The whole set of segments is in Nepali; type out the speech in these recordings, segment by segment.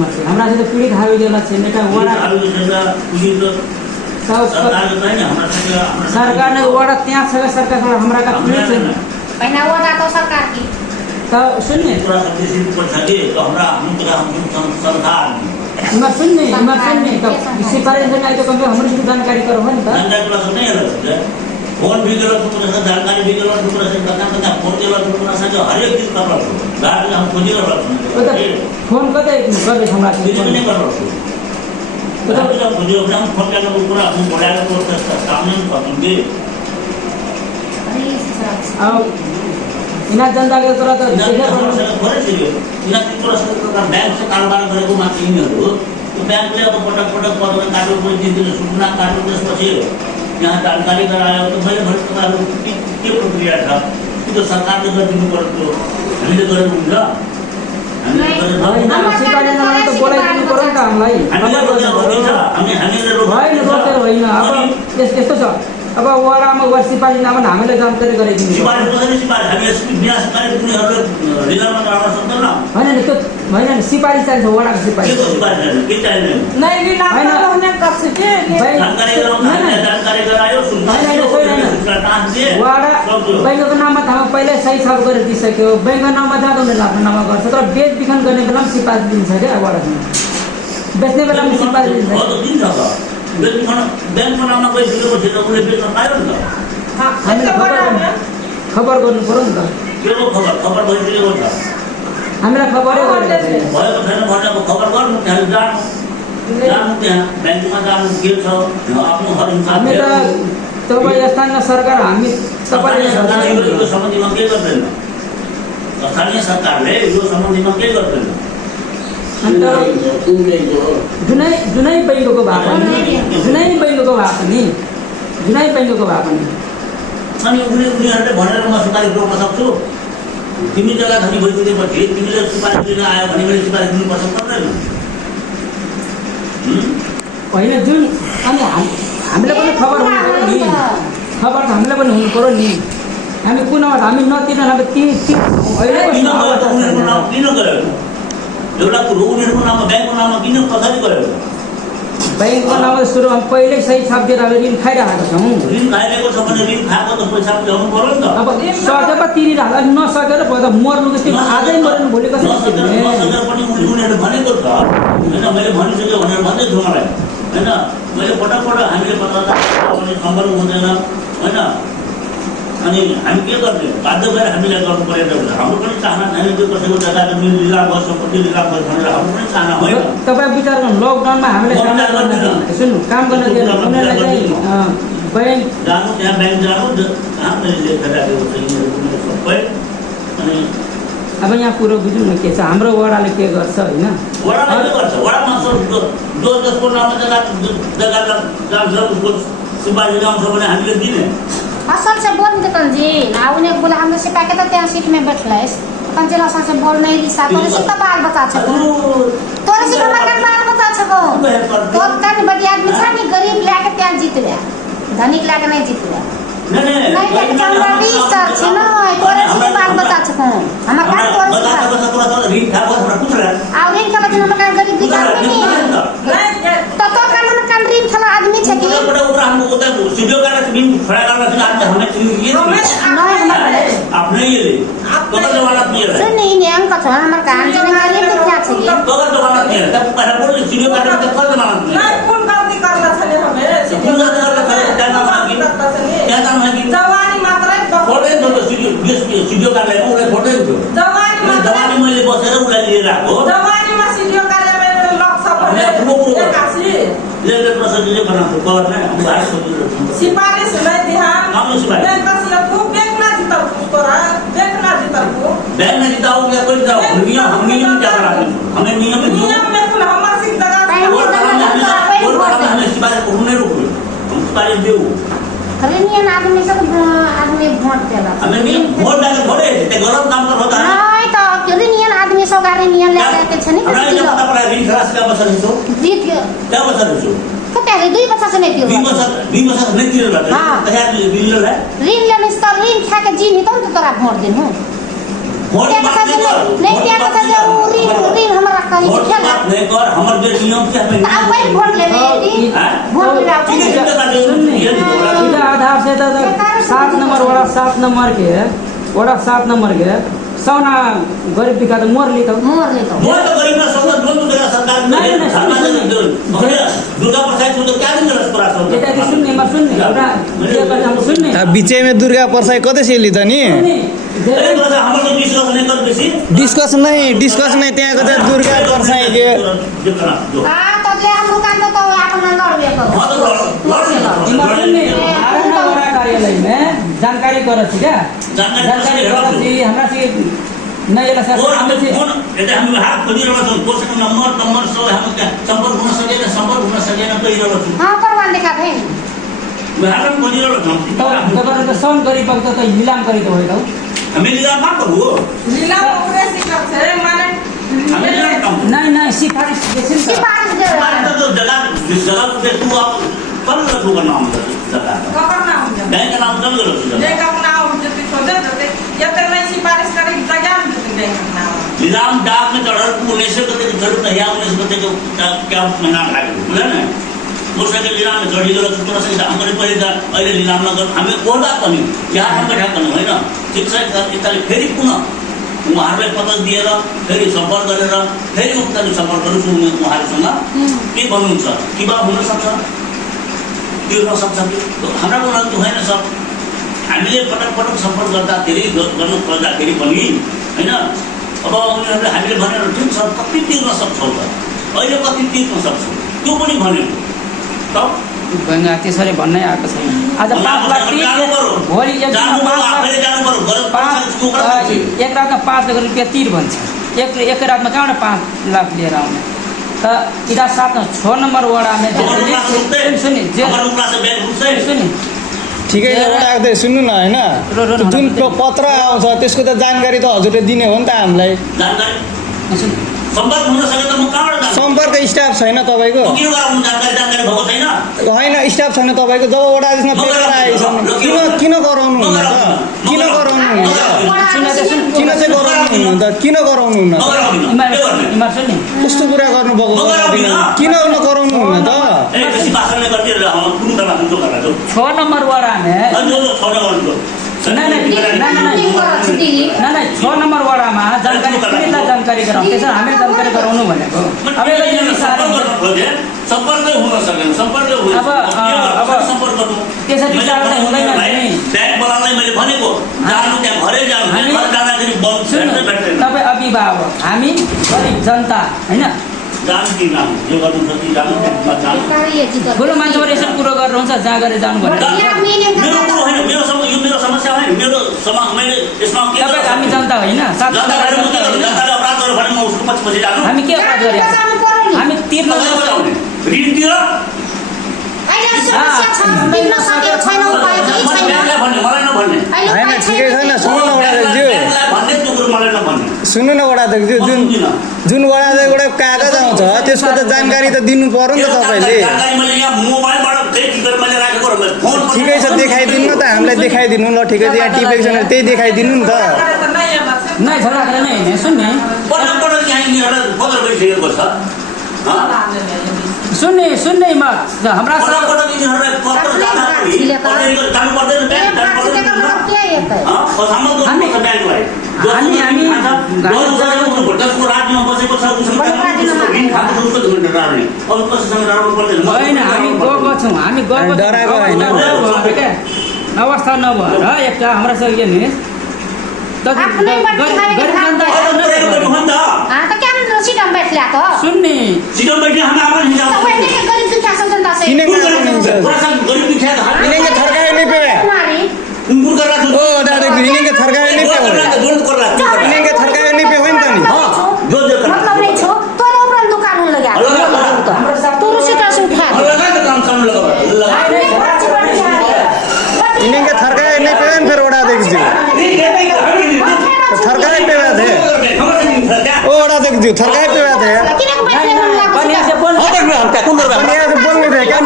हमसे हमरा से तो पीड़ित हावी देला छे नेका वड़ा सरकार ने वड़ा ત્યાં છે સરકાર हमरा का पीड़ित છે पहिना वड़ा तो सरकार की तो सुनिए पूरा सबसे ऊपर छगे तो हमरा हम संसार मैं सुनने तो इसी पर से नहीं तो कम हमरे से जानकारी करो है ना जानकारी क्लास नहीं है फोन भी करो तुम ऐसा जानकारी भी करो तुम ऐसा करना फोन के बाद तुम ऐसा जो हर एक चीज कर रहा हो गाड़ी हम खोजी रहा तो फोन कर हमरा से नहीं कर रहा हो तो खोजी हम फोन करके पूरा हम बोला को सामने पहुंचेंगे अरे इना जनता के तरह तो देखे भरे छियो इना तीन तरह बैंक से कारोबार गरेको माथि यिनीहरु तो बैंक ले अब पटक पटक काटो पनि दिन सूचना काटो त्यसपछि यहाँ जानकारी गरायो तो मैले भने तपाईहरु के प्रक्रिया छ कि तो सरकारले गरिदिनु पर्यो हामीले गरेको हुन्छ हामीले सिपाही नमाने तो बोलाइदिनु पर्यो नि त हामीलाई हामीले रोकेर होइन अब यस्तो छ अब वडामा वर सिपाही नमाने हामीलाई जानकारी गराइदिनु सिपाही कसरी सिपाही हामीले बियास गरे कुनैहरुले रिजर्भमा गर्न सक्दैन हैन नि त्यो हैन सिपाही चाहिन्छ वडाको सिपाही के सिपाही के चाहिन्छ नहीं रिलाम रहने कब से जानकारी गरायो वडा बैंकको नाममा त हम पहिले सही छाप गरेर दिइसक्यो बैंकको नाममा जाँदैन आफ्नो नाममा गर्छ तर बेच बिखन गर्ने बेलामा सिपाही दिन्छ के वडासँग बेच्ने बेलामा सिपाही दिन्छ हो त दिन्छ त बैंकको नाममा कोही दिएको थियो त उले बेच्न पायो नि त हामीले खबर गर्नु पर्यो नि त के हो खबर भइसकेको छ हामीलाई खबरै गरेको भएको छैन भनेको खबर गर्नु त्यहाँ जानु त्यहाँ बैंकमा जानु के छ आफ्नो हर इन्सान हामी त तपाईँ स्थानीय सरकार हामी तपाईँले यो सम्बन्धीमा के गर्दैन स्थानीय सरकारले यो सम्बन्धीमा के गर्दैन जुनै बैंकको भए पनि अनि उनीहरूले भनेर म सुपारी रोक्न सक्छु तिमी जग्गा धनी भइसकेपछि तिमीले सुपारी दिन आयो भने मैले सुपारी दिनुपर्छ पर्दैन होइन जुन अनि हामीले पनि खबर हुनु पर्यो नि खबर त हामीलाई पनि हुनु पर्यो नि हामी कुन हामी नतिर्न अब किन गयो एउटा कुरो उनीहरूको नाममा ब्याङ्कको नाममा किन कसरी गयो बैंकको नाममा सुरु हम पहिल्यै सही छाप दिएर अब ऋण खाइरहेको छौँ ऋण खाइरहेको छ भने ऋण खाएको त पैसा बुझाउनु पर्यो नि त अब सकेर तिरिरहेको नसकेर त मर्नु त त्यो आजै मर्नु भोलि कसरी नसकेर पनि उनीहरूले भनेको छ होइन मैले भनिसक्यो भनेर भन्दै छु मलाई होइन मैले पटक हामीले पत्रकार सम्पर्क हुँदैन होइन अनि हामी के गर्ने बाध्य भएर हामीलाई गर्नु परेको हुन्छ हाम्रो पनि चाहना छैन त्यो कसैको जग्गाको लिलाम गर्छ सम्पत्ति लिलाम गर्छ भनेर हाम्रो पनि चाहना होइन तपाईँ विचार गर्नु लकडाउनमा हामीले सुन्नु काम गर्न दिएन उनीहरूलाई चाहिँ बैंक जानु त्यहाँ ब्याङ्क जानु कहाँ मैले लेखेर राखेको छ सबै अनि अब यहाँ कुरो बुझ्नु न के छ हाम्रो वडाले के गर्छ होइन वडाले के गर्छ वडामा जो जसको नाममा जग्गा जान्छ उसको सुपारी जान्छ भने हामीले दिने असल से बोल देतन जी ना उन्हें बोला हमने सिपा के तो त्या सीट में बैठला है तन जे असल से बोल नहीं रिसा तोरे से तो बाल बचा छ तोरे से हमार बाल बचा छ तो तन बड़ी आदमी छ नि गरीब लाके त्या जीत ले धनिक लाके नहीं जीत ले नहीं लेके चलवा 20 साल छ न तोरे से बाल बचा छ हमार का तोरे से ऋण खाको हमरा पूछ रहा आ ऋण का बचन हमार गरीब बिचार नहीं तो कान कान ऋण खाला आदमी छ कि बड़ा ऊपर हम होता है सीधो का ऋण खड़ा करना चाहिए आज हमें ये आपने ये ले कबर जमानत नहीं है सुन नहीं ने अंक छ हमर काम जिम्मेदारी के क्या छ ये कबर जमानत नहीं है तब पहले बोल सीधो का कबर जमानत नहीं है कौन गलती करला छले हमें कौन गलती करला छले क्या नाम है कि जवानी मात्र फोटो दो सीधो का ले उले फोटो दो जवानी मैले बसेर उलाई लिएर आको जवानी में सीधो का ले लक सब कासी ले प्रसन्न जे बना तो कवर ना हम बाहर सोच सिपारिश ले दिहा हम सिपारिश बैंक का से को बैंक ना जीता उसको बैंक ना जीता को बैंक में जीताओ क्या कोई जाओ हम नियम क्या करा हमें नियम में कुल हमार सिक जगह और हमें सिपारिश को नहीं रोक हम सिपारिश देऊ खरीनियन आदमी सब आदमी वोट देला हमें नहीं वोट डाले थोड़े ते गलत काम कर होता है नहीं तो खरीनियन आदमी सब गाड़ी नियन ले के छनी हमरा ये पता पड़ा ऋण खलास का बसर है तो जीत क्या बसर है तो क्या 2 बच्चा से नहीं दियो 2 बसर नहीं दियो बात है तैयार ऋण ले ऋण लेने से ऋण खा के जी नहीं तो तोरा वोट देन हूं वोट क्या मत कथा नहीं कर, नहीं वोट क्या मत कथा नहीं कर। जरूरी रील हमरा कहीं वोट खेला मत नहीं कर, हमर जो नियम क्या है अब वही वोट ले ली हाँ? वोट ले आओ ठीक है, ठीक है, सुन नहीं। ये भी बोला। इधर आधार से तो 7 नंबर वाला 7 नंबर के वड़ा 7 नंबर के सौना गरीब दिखा तो मोर ली तो मोर ले तो वोट तो गरीब ना सब दोनों देगा सरकार ने नहीं, नहीं, सरकार ने नहीं, नहीं। भैया दुर्गा प्रसाद को तो क्या दिन रस पर आसा ये तो सुन नहीं मत सुन नहीं एउटा ये कर हम सुन नहीं बिचैमा दुर्गा प्रसाद कतै सेली त नि अरे बस हमर तो विश्वास नहीं कर बेसी डिस्कस नै त्यहाँको चाहिँ दुर्गा प्रसाद के जो करा जो हां तो ले हम दुकान तो अपन लड़वे को हां तो इमर सुन नहीं आरना वड़ा कार्यालय में जानकारी कर छी क्या जानकारी कर छी हमरा से नहीं ये सर हम से फोन ये हम हाथ खोजी रहा तो पोस्ट नंबर सब हम क्या संपर्क होना सके ना तो इरह छु हां परवान दिखा दे मैं हाथ खोजी रहा तो था जबर तो सौन करी पक तो नीलाम करी तो होइतो हमें लीला ना करू लीला पूरे सिकप से माने हमें लीला काम नहीं सिफारिश देसिन सिफारिश दे हमारे तो जगह पे तू आप पर रखो का नाम जगह कपर ना हो जाए बैंक का नाम जब रखो ले अपना हो जति सोदे जते या तो मैं सिफारिश करे जगह में जति बैंक अपना लीलाम डाक में चढ़ल तू 19 गते जरूर नहीं आ 19 गते जो क्या महीना लागे बुझा ना मोटरसाइकिल लीलाम में चढ़ी गेलो छोटा सा हमरे पहिले दा अहिले लीलाम नगर हामी कोडा पनि यहाँ हम बैठा पनि हैन ठीक छ यसले फेरि पुनः उहाँहरूलाई पत्र दिएर फेरि सम्पर्क गरेर फेरि उक्तले सम्पर्क गर्छु उहाँहरूसँग के भन्नुहुन्छ कि बा हुन सक्छ त्यो हुन सक्छ कि हाम्रा कुरा त होइन सब हामीले पटक सम्पर्क गर्दाखेरि गर्नु पर्दाखेरि पनि हैन अब उनीहरूले हामीले भनेर ठिक छ कति तिर्न सक्छौ त अहिले कति तिर्न सक्छौ त्यो पनि भनेको त गंगा त्यसरी भन्नै आएको छैन आज 5 लाख भोलि एक दिनमा 5 लाख एक रातमा 5 लाख रुपियाँ तिर भन्छ एक रातमा कहाँबाट 5 लाख लिएर आउने त इधर साथ 6 नंबर वार्ड में सुनि ठिकै छ वडा सुन्नु न हैन जुन पत्र आउँछ त्यसको त जानकारी त हजुरले दिने हो नि त हामीलाई सम्पर्क हुन सके त म कहाँबाट जान्छु सम्पर्क स्टाफ छैन तपाईको किन गराउनु जानकारी भएको छैन होइन स्टाफ छैन तपाईको जब वडा अफिसमा पेपर आएछ किन गराउनु हुन्न त किन गराउनु हुन्न किन चाहिँ गराउनु हुन्न त किन गराउनु हुन्न इमर सुनि कस्तो कुरा गर्नुभएको किन गराउनु हुन्न त 6 नंबर वार्ड में नहीं 6 नंबर वार्डमा जानकारी पीडितलाई जानकारी गराउँ त्यसो हामी जानकारी गराउनु भनेको अब सम्पर्कै हुन सकेन सम्पर्क त्यसरी विचार त हुँदैन नि ब्याङ्कवालालाई मैले भनेको जानु त्यहाँ घरै जानु घर जाँदाखेरि बन्द तपाईँ अभिभावक हामी गरिब जनता हैन जानु कि नाम यो गर्नु छ कि जानु ठुलो मान्छेहरू यसरी कुरो गर्नुहुन्छ जहाँ गरे जानु भने मेरो समस्या होइन मैले यसमा के तपाईँ हामी जनता होइन जनताले अपराध गर्यो भने म उसको पछि जानु हामी के अपराध गरे हामी तिर्न ऋण तिर होइन ठिकै छैन सुन्नु न वडाध्यक्षज्यू जुन वडाध्यक्षबाट कागज आउँछ त्यसको त जानकारी त दिनु पर्यो नि त तपाईँले ठिकै छ देखाइदिनु न त हामीलाई देखाइदिनु ल ठिकै छ यहाँ टिपेको छैन त्यही देखाइदिनु नि त नै छोरा नै सुन्ने सुन्ने मत हाम्रा होइन हामी गएको छौँ हामी डराएको होइन अवस्था नभएर एक हाम्रासँग के नि सुन्ने इन्हें थरकाए नहीं पे ओ दादा इन्हें थरकाए नहीं पे इन्हें थरकाए नहीं पे होइन त नि मतलब नहीं छो तोर ओपन दुकान हुन लगा तोर से का उठा इन्हें थरकाए नहीं पे फिर ओड़ा देख जी थरकाए पे बात है ओ ओड़ा देख जी थरकाए पे बात है कन्या से बोल कन्या से बोल नहीं क्या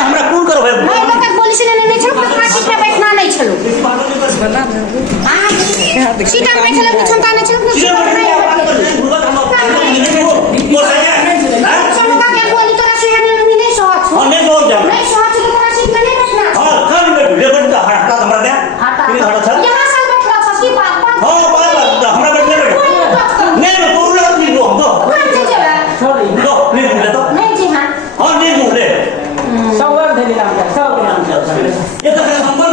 हमरा कुल करो मैं लोग पुलिस ने नहीं छलो फांसी पे बैठना नहीं छलो बता सीटा में बैठले कुछ क्षमता नहीं छे सीधे बैठ समझा के बोली तोरा से नहीं सहज हां नहीं हो जा नहीं सहज तो तोरा सीट में नहीं बैठना हां कल में भिड़े बैठ हटा हमरा दे किने हटा छ यहाँ साल बैठला छ की बात हां बात हमरा बैठ नहीं पूरा नहीं हो तो लो नहीं बोले तो नहीं जी हाँ हां नहीं बोले सब देली नाम सब नाम ये तो संबंध